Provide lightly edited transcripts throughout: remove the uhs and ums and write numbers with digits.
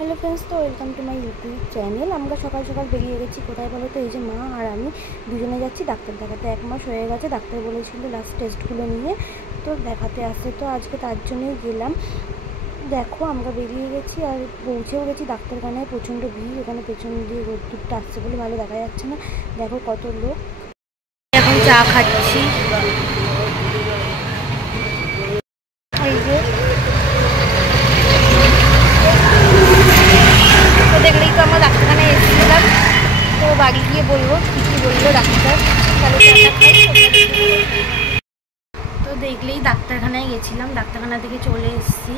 Hello friends, तो welcome to my YouTube channel. আমরা সকাল সকাল বেরিয়ে গেছি কোথায় বলো তো? এই যে মা আর আমি দুজনে যাচ্ছি ডাক্তার দেখাতে। 1 মাস হয়ে গেছে, ডাক্তার বলেছিল লাস্ট টেস্টগুলো নিয়ে তো দেখাতে আসছে, তো আজকে তার জন্যই গেলাম। দেখো আমরা বেরিয়ে গেছি আর পৌঁছেও গেছি ডাক্তারখানায়। প্রচণ্ড ভিড়, এখানে পেছন দিয়ে রোদ্দুরটা আসছে বলে ভালো দেখা যাচ্ছে না। দেখো কত লোক। এখন চা খাচ্ছি। এই যে তো দেখলেই তো আমরা ডাক্তারখানায় এসেছিলাম, তো বাড়ি গিয়ে বলবো কী কী বললো ডাক্তার। তো দেখলেই ডাক্তারখানায় গেছিলাম, ডাক্তারখানা থেকে চলে এসেছি,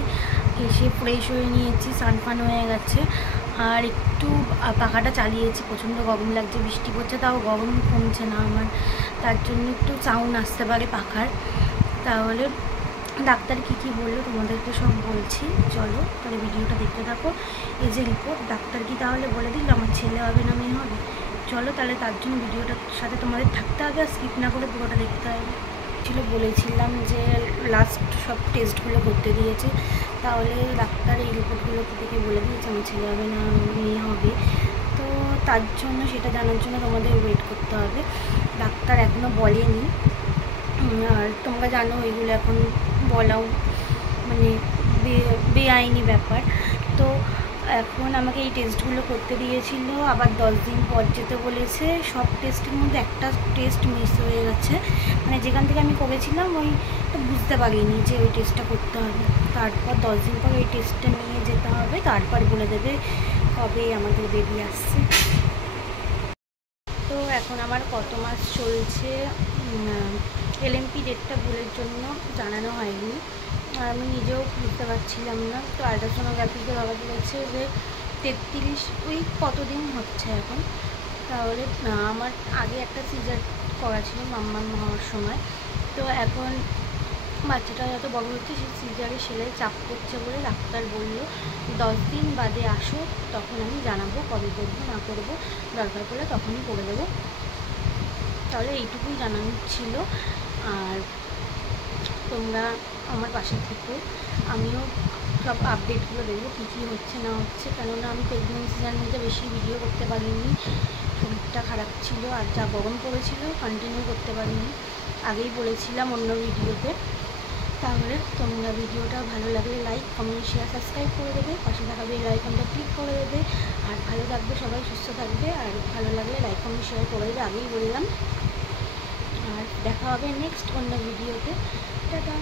এসে ফ্রেশ হয়ে নিয়েছি, স্নান হয়ে গেছে আর একটু পাখাটা চালিয়েছি। প্রচণ্ড গরম লাগছে, বৃষ্টি পড়ছে, তাও গরম কমছে না আমার, তার জন্য একটু সাউন্ড আসতে পারে পাখার। তাহলে ডাক্তার কী কী বললো তোমাদেরকে সব বলছি, চলো তাহলে ভিডিওটা দেখতে থাকো। এই যে রিপোর্ট, ডাক্তার কি তাহলে বলে দিল আমার ছেলে হবে না মেয়ে হবে? চলো তাহলে তার জন্য ভিডিওটার সাথে তোমাদের থাকতে হবে আর স্কিপ না করে পুরোটা দেখতে হবে। বলেছিলাম যে লাস্ট সব টেস্টগুলো করতে দিয়েছে, তাহলে ডাক্তার এই রিপোর্টগুলো থেকে বলে দিয়েছে আমার ছেলে হবে না মেয়ে হবে। তো তার জন্য সেটা জানার জন্য তোমাদের ওয়েট করতে হবে। ডাক্তার এখনও বলেনি, আর তোমরা জানো এগুলো এখন বলাও মানে বেআইনি ব্যাপার। তো এখন আমাকে এই টেস্টগুলো করতে দিয়েছিল, আবার 10 দিন পর যেতে বলেছে। সব টেস্টের মধ্যে একটা টেস্ট মিস হয়ে গেছে, মানে যেখান থেকে আমি করেছিলাম ওই তো বুঝতে পারিনি যে ওই টেস্টটা করতে হবে। তারপর 10 দিন পর ওই টেস্টটা নিয়ে যেতে হবে, তারপর বলে দেবে কবে আমাদের বেবি আসছে। তো এখন আমার কত মাস চলছে LMP ডেটটা ভুলের জন্য জানানো হয়নি, আর আমি নিজেও বুঝতে পারছিলাম না। তো আল্ট্রাসোনোগ্রাফিতে ধরা পড়েছে যে 33 উইক কতদিন হচ্ছে এখন। তাহলে আমার আগে একটা সিজার করা ছিল মাম্মাম হওয়ার সময়, তো এখন বাচ্চাটা যত বড় হচ্ছে সেই সিজারে সেলাই চাপ করছে বলে ডাক্তার বললো 10 দিন বাদে আসো, তখন আমি জানাবো কবে করবো না করবো, দরকার পড়লে তখনই করে দেবো। তাহলে এইটুকুই জানানো ছিল। আর তোমরা আমার পাশে থেকো, আমিও সব আপডেটগুলো দেবো কী কী হচ্ছে না হচ্ছে, কেননা আমি প্রেগনেন্সি জার্নিতে বেশি ভিডিও করতে পারিনি, শরীরটা খারাপ ছিল আর যা গরম পড়েছিল কন্টিনিউ করতে পারিনি, আগেই বলেছিলাম অন্য ভিডিওতে। তাহলে তোমরা ভিডিওটা ভালো লাগলে লাইক কমেন্ট শেয়ার সাবস্ক্রাইব করে দেবে, পাশে থাকা বেল আইকনটা ক্লিক করে দেবে। আর ভালো থাকবে সবাই, সুস্থ থাকবে, আর ভালো লাগলে লাইক কমেন্ট শেয়ার করে দেবে, আগেই বললাম। আর দেখা হবে নেক্সট অন্য ভিডিওতে। টাটা।